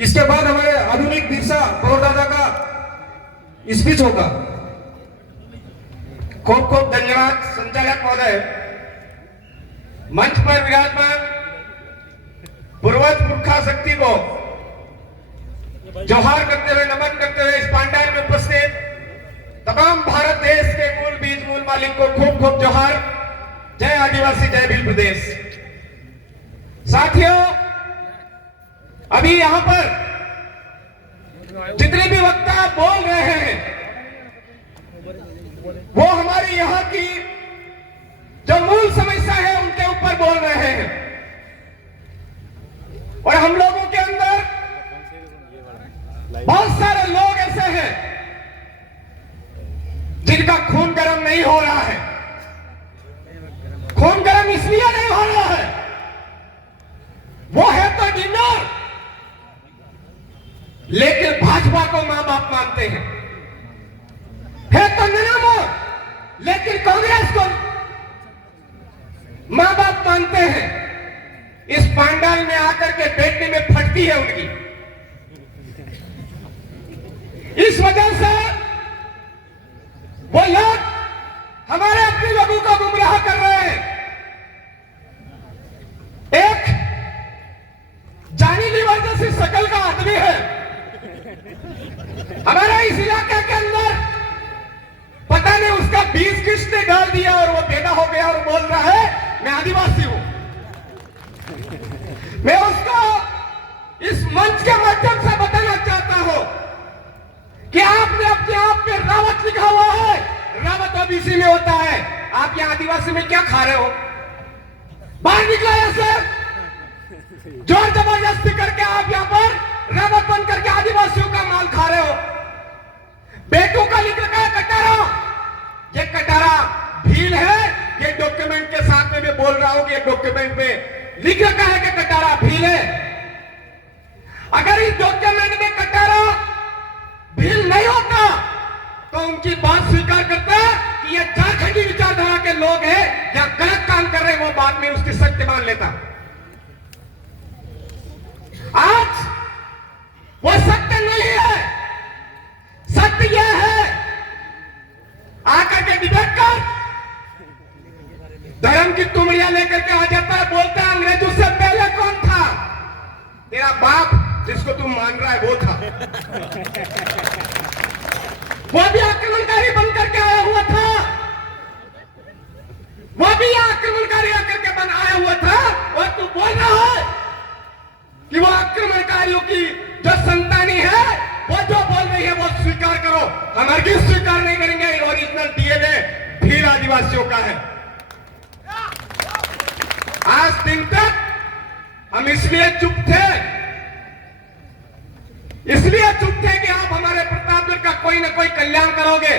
इसके बाद हमारे आधुनिक बिरसा पौरदादा का स्पीच होगा। खूब खूब धन्यवाद संचालक महोदय। मंच पर विराजमान पूर्वज पुरखा शक्ति को जोहार करते हुए, नमन करते हुए इस पांडाल में उपस्थित तमाम भारत देश के मूल बीज मूल मालिक को खूब खूब जोहार। जय आदिवासी, जय भील प्रदेश। साथियों, अभी यहां पर जितने भी वक्ता बोल रहे हैं वो हमारी यहां की जो मूल समस्या है उनके ऊपर बोल रहे हैं। और हम लोगों के अंदर बहुत सारे लोग ऐसे हैं जिनका खून गर्म नहीं हो रहा है। खून गर्म इसलिए नहीं हो रहा है, वो है तो डिनर, लेकिन भाजपा को मां बाप मानते हैं। है तो निरामोर, लेकिन कांग्रेस को मां बाप मानते हैं। इस पांडाल में आकर के बैठने में फटती है उनकी। इस वजह से वो लोग हमारे अपने लोगों को गुमराह कर रहे हैं। एक जानी लीवर जैसी शकल का आदमी है हमारे इस इलाके के अंदर, पता नहीं उसका बीज किसने डाल दिया और वो पैदा हो गया और बोल रहा है मैं आदिवासी हूं। मैं उसको इस मंच के माध्यम से बताना चाहता हूं कि आपने अपने आप में रावत लिखा हुआ है, रावत ओबीसी में होता है। आप यहाँ आदिवासी में क्या खा रहे हो? बाहर निकला ऐसे जोर जबरदस्ती करके आप यहाँ पर रावत बन करके आदिवासियों का माल खा रहे हो। बेटों का लिख रखा है कटारा, ये कटारा भील है। ये डॉक्यूमेंट के साथ में मैं बोल रहा हूं कि ये डॉक्यूमेंट में लिख रखा है कि कटारा भील है। अगर इस डॉक्यूमेंट में कटारा भील नहीं होता तो उनकी बात स्वीकार करता कि ये झारखंडी विचारधारा के लोग हैं या गलत काम कर रहे हैं, वो बाद में उसकी सत्य मान लेता। आज वो सत्य नहीं है, सत्य यह है आकर के डिबेट कर धर्म की तुमड़ियां लेकर के आ जाता है, बोलता है अंग्रेजों से पहले कौन था? तेरा बाप जिसको तुम मान रहा है वो था। वो भी आक्रमणकारी बन करके आया हुआ था, वो भी आक्रमणकारी आकर के बन आया हुआ था। और तू बोल रहा है कि वो आक्रमणकारियों की जो संतानी है, वो जो बोल रही है वो स्वीकार करो। हम हरगिज स्वीकार नहीं करेंगे। ओरिजिनल डीएनए भील आदिवासियों का है। आज दिन तक हम इसलिए चुप थे कि आप हमारे प्रतापगढ़ का कोई ना कोई कल्याण करोगे,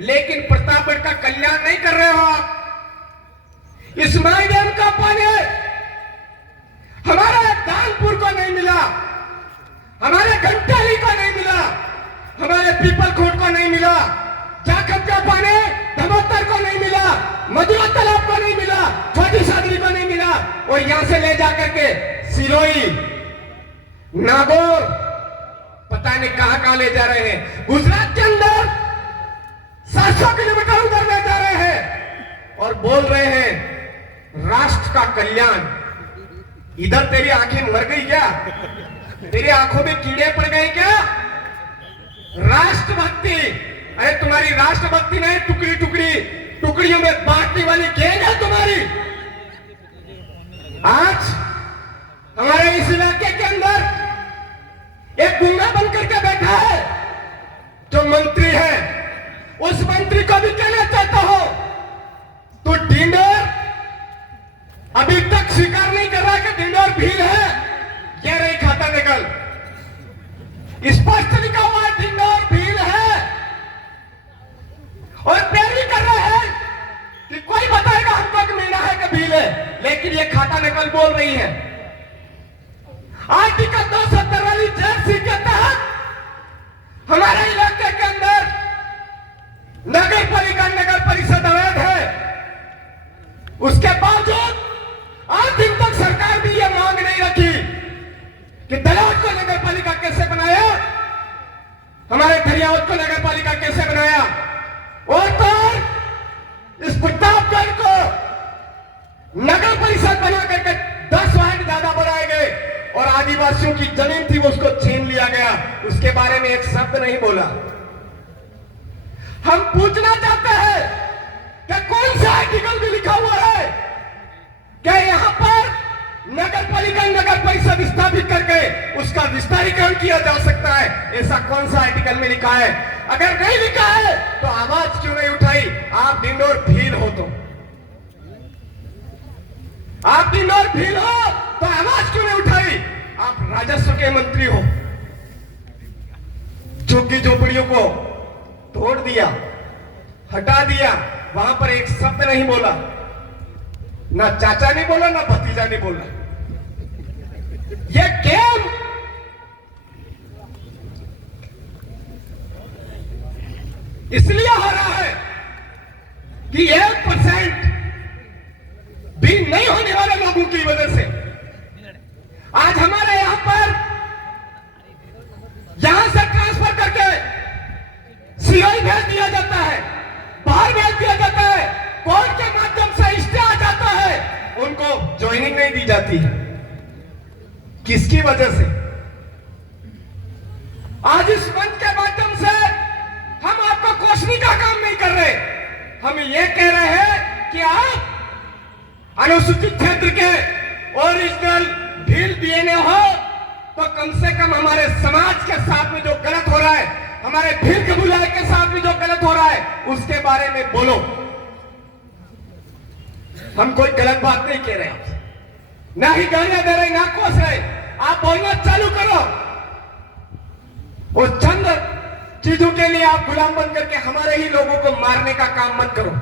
लेकिन प्रतापगढ़ का कल्याण नहीं कर रहे हो आप। इस माई डैम का पानी हमारे दानपुर को नहीं मिला, हमारे घंटाली को नहीं मिला, हमारे पीपलखोट को नहीं मिला, जाखम का पानी धमोत्तर को नहीं मिला, मधुरा तालाब को नहीं मिला, छोटी सादरी को नहीं मिला। और यहां से ले जाकर के सिरोही, नागौर, पता नहीं कहां ले जा रहे हैं। गुजरात के अंदर 700 किलोमीटर उधर ले जा रहे हैं और बोल रहे हैं राष्ट्र का कल्याण। इधर तेरी आंखें मर गई क्या? तेरी आंखों में कीड़े पड़ गए क्या? राष्ट्रभक्ति, अरे तुम्हारी राष्ट्रभक्ति नहीं, टुकड़ी टुकड़ी टुकड़ियों में बांटने वाली गेंद है तुम्हारी। आज हमारे इस इलाके के अंदर एक गुंगा बनकर के बैठा है जो मंत्री है। उस मंत्री को भी कहना चाहता हो, तो डिंडोर अभी तक स्वीकार नहीं कर रहा कि डिंडोर भील है। ये नहीं खाता निकल, स्पष्ट लिखा हुआ है डिंडोर भील है। और पैरवी कर रहे हैं कि कोई बताएगा हमको कि मीना है कि भील है, लेकिन ये खाता निकल बोल रही है। आर्टिकल 270 वाली जेएससी के तहत हमारे इलाके के अंदर नगर पालिका, नगर परिषद अवैध है। उसके बावजूद आज दिन तक सरकार भी यह मांग नहीं रखी कि दलाल को नगर पालिका धरियावत को नगर पालिका कैसे बनाया, और तो इस प्रतापगढ़ को नगर परिषद बना करके 10 वार्ड ज्यादा बनाए गए, और आदिवासियों की जमीन थी वो उसको छीन लिया गया, उसके बारे में एक शब्द नहीं बोला। हम पूछना चाहते हैं कि कौन सा आर्टिकल में लिखा हुआ है क्या यहां पर नगर पालिका नगर परिषद स्थापित करके उसका विस्तारीकरण किया जा सकता है? ऐसा कौन सा आर्टिकल में लिखा है? अगर नहीं लिखा है तो आवाज क्यों नहीं उठाई? आप डिंडोर भील हो तो आप डिंडोर भील हो तो आवाज क्यों नहीं उठाई? आप राजस्व के मंत्री हो, झुग्गी झोपड़ियों को तोड़ दिया, हटा दिया, वहां पर एक शब्द नहीं बोला, ना चाचा नहीं बोला, ना भतीजा नहीं बोला। ये गेम इसलिए हो रहा है कि 1% भी नहीं होने वाले लोगों की वजह से आज हमारे यहां पर यहां से ट्रांसफर करके सीआई भेज दिया जाता है, बाहर भेज दिया जाता है, कोर्ट के माध्यम से स्टे आ जाता है, उनको ज्वाइनिंग नहीं दी जाती। किसकी वजह से? आज इस मंच के माध्यम से हम आपको कोसने का काम नहीं कर रहे, हम ये कह रहे हैं कि आप अनुसूचित क्षेत्र के ओरिजिनल भील डीएनए हो तो कम से कम हमारे समाज के साथ में जो गलत हो रहा है, हमारे भील कबूलाय के साथ में जो गलत हो रहा है, उसके बारे में बोलो। हम कोई गलत बात नहीं कह रहे आपसे, ना ही गालियां दे रहे, ना कोस रहे, आप बोलना चालू करो। और चंद चीजों के लिए आप गुलाम बन करके हमारे ही लोगों को मारने का काम मत करो।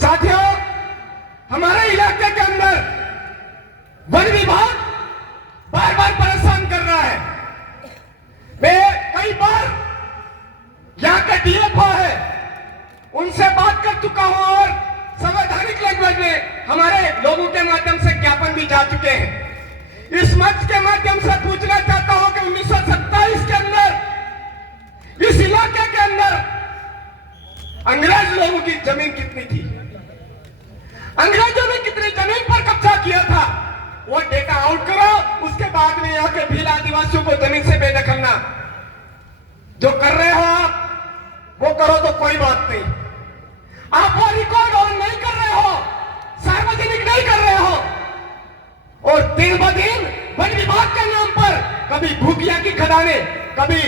साथियों, हमारे इलाके के अंदर वन विभाग बार बार परेशान कर रहा है। मैं कई बार यहां का डीएफओ है उनसे बात कर चुका हूं, और संवैधानिक लैंग्वेज में हमारे लोगों के माध्यम से ज्ञापन भी जा चुके हैं। इस मंच के माध्यम से पूछना चाहता हूं कि 1927 के अंदर इस इलाके के अंदर अंग्रेज लोगों की जमीन कितनी थी, अंग्रेजों ने कितनी जमीन पर कब्जा किया था, वो डेटा आउट करो। उसके बाद में यहाँ के भील आदिवासियों को जमीन से बेदखल ना जो कर रहे हो आप वो करो तो कोई बात नहीं, आप वो रिकॉर्ड ऑन नहीं कर रहे हो, सार्वजनिक नहीं कर रहे हो, और दिन ब दिन वन विभाग के नाम पर कभी भूपिया की खदाने, कभी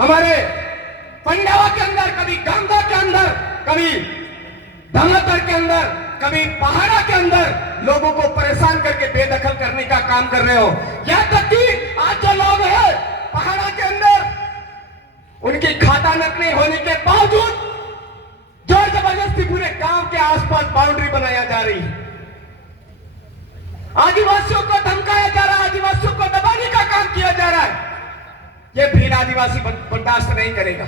हमारे पंडावा के अंदर, कभी गांधा के अंदर, कभी धमतर के अंदर, कभी पहाड़ा के अंदर लोगों को परेशान करके बेदखल करने का काम कर रहे हो। यहां तक कि आज जो लोग हैं पहाड़ा के अंदर, उनकी खाता नकली होने के बावजूद जोर जबरदस्ती पूरे गांव के आसपास बाउंड्री बनाया जा रही है, आदिवासियों को धमकाया जा रहा है, आदिवासियों को दबाने का काम किया जा रहा है। यह भील आदिवासी बर्दाश्त नहीं करेगा।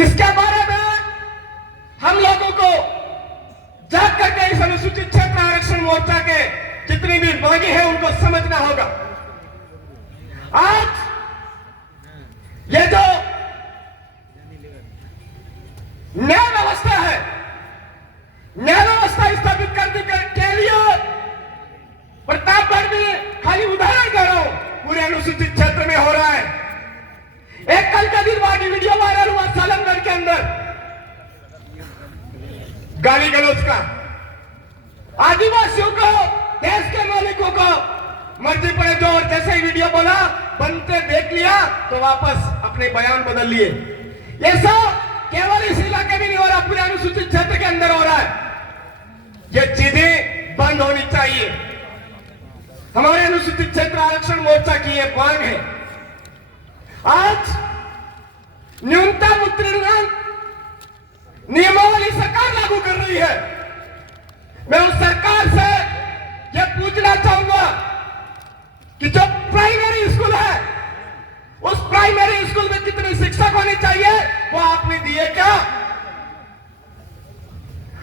इसके बारे में हम लोगों को जाग करके इस अनुसूचित क्षेत्र आरक्षण मोर्चा के जितनी भी मांगे हैं उनको समझना होगा। आज ये जो न्याय व्यवस्था है, न्याय व्यवस्था स्थापित करने के लिए प्रतापगढ़ में खाली उदाहरण दे रहा हूं, पूरे अनुसूचित क्षेत्र में हो रहा है। एक कल का दिन बाद वीडियो वायरल हुआ सालमगढ़ के अंदर, गाली गलौज का, आदिवासियों को, देश के मालिकों को मर्जी पड़े जो, और जैसे ही वीडियो बोला बनते देख लिया तो वापस अपने बयान बदल लिए। ये सब केवल इस इलाके में नहीं हो रहा, पूरे अनुसूचित क्षेत्र के अंदर हो रहा है। ये चीजें बंद होनी चाहिए। हमारे अनुसूचित क्षेत्र आरक्षण मोर्चा की ये मांग है। आज न्यूनतम उत्तीर्ण नियमावली सरकार लागू कर रही है। मैं उस सरकार से यह पूछना चाहूंगा कि जो प्राइमरी स्कूल है, उस प्राइमरी स्कूल में कितने शिक्षक होने चाहिए वो आपने दिए क्या?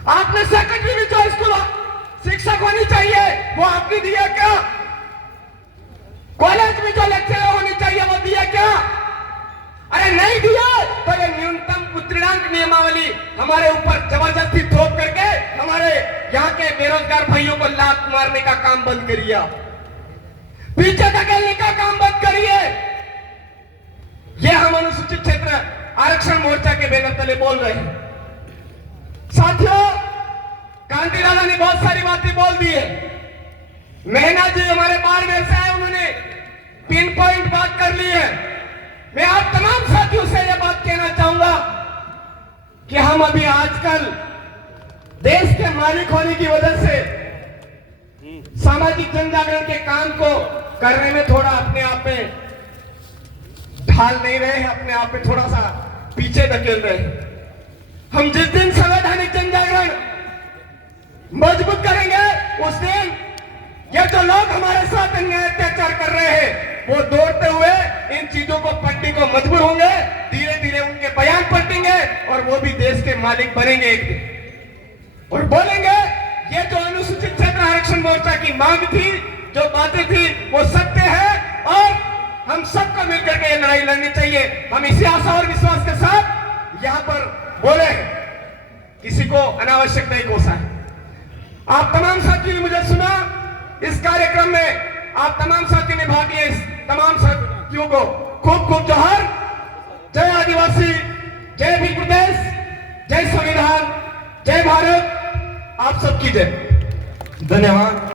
आपने सेकेंडरी में जो स्कूल शिक्षक होनी चाहिए वो आपने दिया क्या? कॉलेज में जो लेक्चरर होने चाहिए वो दिया क्या? हमारे ऊपर जबरदस्ती थोप करके हमारे यहाँ के बेरोजगार भाइयों को लात मारने का काम बंद करिए, पीछे धकेलने का काम बंद करिए। यह हम अनुसूचित क्षेत्र आरक्षण मोर्चा के बैनर तले बोल रहे हैं। साथियों, कांति दादा ने बहुत सारी बातें बोल दी है। मेहना जी हमारे बाड़मेर से आए, उन्होंने पिन पॉइंट बात कर ली है। मैं आप तमाम साथियों से यह बात कहना चाहूंगा कि हम अभी आजकल देश के मालिक होने की वजह से सामाजिक जन जागरण के काम को करने में थोड़ा अपने आप में ढाल नहीं रहे हैं, अपने आप में थोड़ा सा पीछे धकेल रहे हैं। हम जिस दिन संवैधानिक जन जागरण मजबूत करेंगे, उस दिन ये जो लोग हमारे साथ अन्याय अत्याचार कर रहे हैं, वो दौड़ते हुए इन चीजों को पढ़ने को मजबूर होंगे, धीरे धीरे उनके बयान पलटेंगे और वो भी देश के मालिक बनेंगे एक दिन, और बोलेंगे ये जो अनुसूचित क्षेत्र आरक्षण मोर्चा की मांग थी, जो बातें थी, वो सत्य है और हम सबको मिलकर के ये लड़ाई लड़नी चाहिए। हम इसी आशा और विश्वास के साथ यहाँ पर बोले हैं, किसी को अनावश्यक नहीं कोसा है। आप तमाम साथियों ने मुझे सुना, इस कार्यक्रम में आप तमाम साथियों ने भाग लिया। इस तमाम साथियों को खूब खूब जोहार। जय आदिवासी, जय भील प्रदेश, जय संविधान, जय भारत, आप सबकी जय। धन्यवाद।